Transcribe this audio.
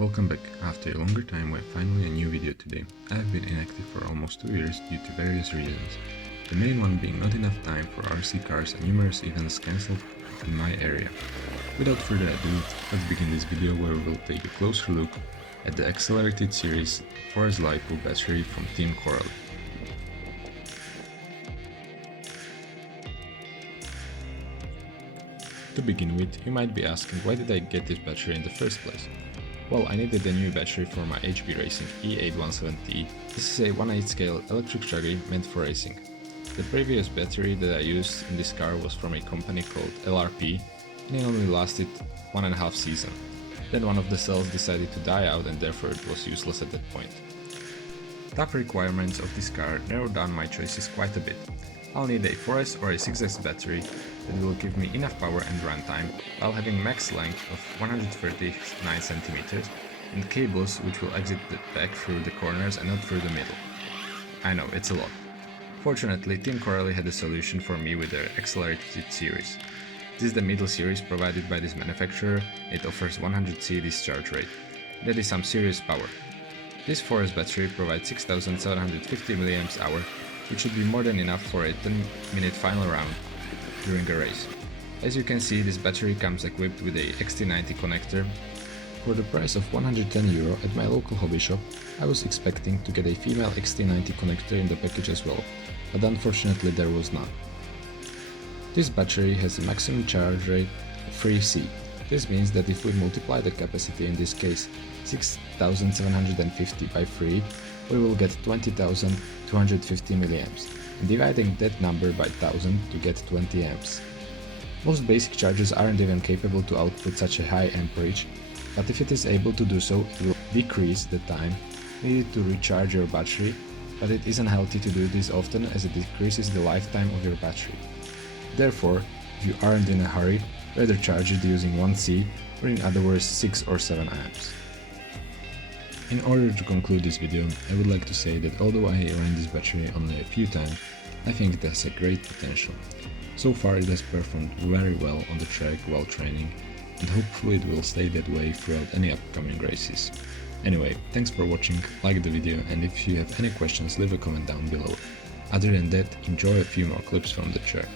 Welcome back. After a longer time, we have finally a new video today. I have been inactive for almost 2 years due to various reasons. The main one being not enough time for RC cars and numerous events cancelled in my area. Without further ado, let's begin this video where we will take a closer look at the X-Celerated series Forest LiPo battery from Team Coral. To begin with, you might be asking why did I get this battery in the first place? Well, I needed a new battery for my HB Racing E817T. This is a 1/8 scale electric chuggy meant for racing. The previous battery that I used in this car was from a company called LRP and it only lasted 1.5 seasons. Then one of the cells decided to die out and therefore it was useless at that point. Tough requirements of this car narrowed down my choices quite a bit. I'll need a 4S or a 6S battery that will give me enough power and runtime while having max length of 139 cm and cables which will exit the back through the corners and not through the middle. I know, it's a lot. Fortunately, Team Coral had a solution for me with their X-Celerated series. This is the middle series provided by this manufacturer. It offers 100C discharge rate. That is some serious power. This 4S battery provides 6750 mAh, which should be more than enough for a 10-minute final round during a race. As you can see, this battery comes equipped with a XT90 connector. For the price of €110 at my local hobby shop, I was expecting to get a female XT90 connector in the package as well, but unfortunately there was none. This battery has a maximum charge rate of 3C. This means that if we multiply the capacity, in this case 6750 by 3, we will get 20,250 mA, and dividing that number by 1000 to get 20 amps. Most basic chargers aren't even capable to output such a high amperage, but if it is able to do so, it will decrease the time needed to recharge your battery, but it isn't healthy to do this often as it decreases the lifetime of your battery. Therefore, if you aren't in a hurry, rather charge it using 1C, or in other words 6 or 7 amps. In order to conclude this video, I would like to say that although I ran this battery only a few times, I think it has a great potential. So far it has performed very well on the track while training, and hopefully it will stay that way throughout any upcoming races. Anyway, thanks for watching, like the video, and if you have any questions leave a comment down below. Other than that, enjoy a few more clips from the track.